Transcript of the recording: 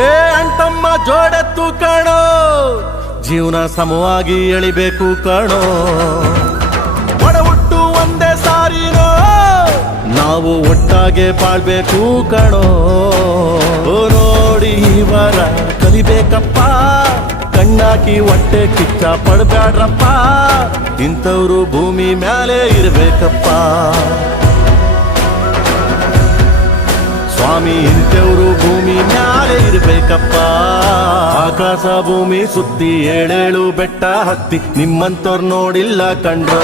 ಏ ಅಂಟಮ್ಮ ಜೋಡೆತ್ತು ಕಣೋ, ಜೀವನ ಸಮವಾಗಿ ಎಳಿಬೇಕು ಕಣೋ. ಒಡ ಹುಟ್ಟು ಒಂದೇ ಸಾರಿನೋ, ನಾವು ಒಟ್ಟಾಗೆ ಬಾಳ್ಬೇಕು ಕಣೋ. ನೋಡಿ ವರ ಕಲಿಬೇಕಪ್ಪ, ಕಣ್ಣಾಕಿ ಹೊಟ್ಟೆ ಕಿಚ್ಚ ಪಡ್ಬ್ಯಾಡ್ರಪ್ಪ. ಇಂಥವ್ರು ಭೂಮಿ ಮ್ಯಾಲೆ ಇರ್ಬೇಕಪ್ಪ ಸ್ವಾಮಿ, ಇಂಥವ್ರು ಭೂಮಿ ಮ್ಯಾಲೆ ಇರ್ಬೇಕಪ್ಪ. ಆಕಾಶ ಭೂಮಿ ಸುತ್ತಿ 7 ಬೆಟ್ಟ ಹತ್ತಿ ನಿಮ್ಮಂತವ್ರು ನೋಡಿಲ್ಲ ಕಂಡ್ರೋ.